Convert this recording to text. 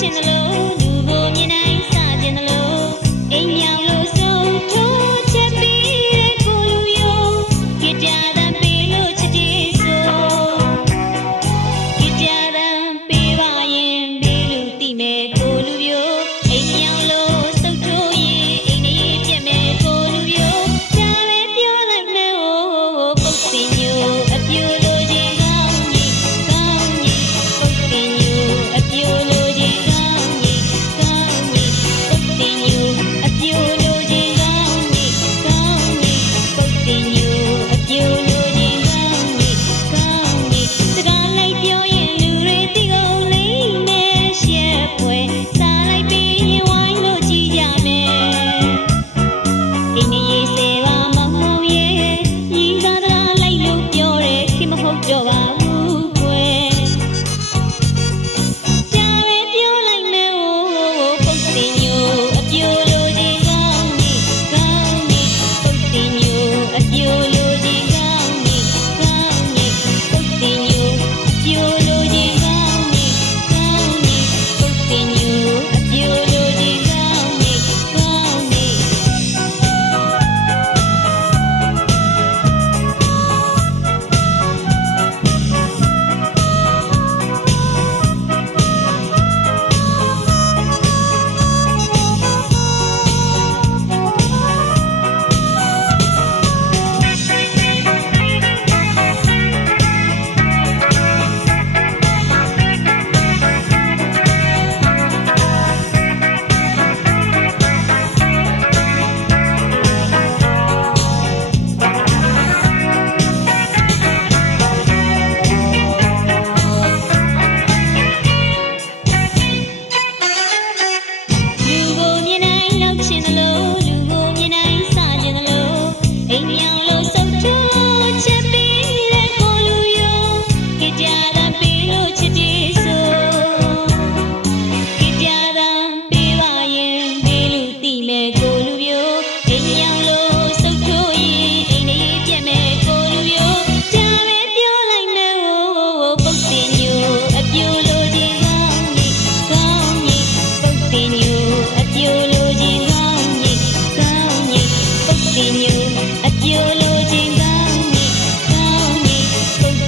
ရှင်သလိုလူကိုမြင်နိုင်စခြင်းသလိုအိမ်မြောင်လို့ဆုံးထိုးချက်ပြီးရဲ့ကိုလူရောကြည်ကြတာပေးလို့ချစ်တည်ဆိုကြည်ကြတာပေးပါရင်ပေးလို့တိမဲ့ကိုလူရောအိမ်မြောင်လို့ Thank you.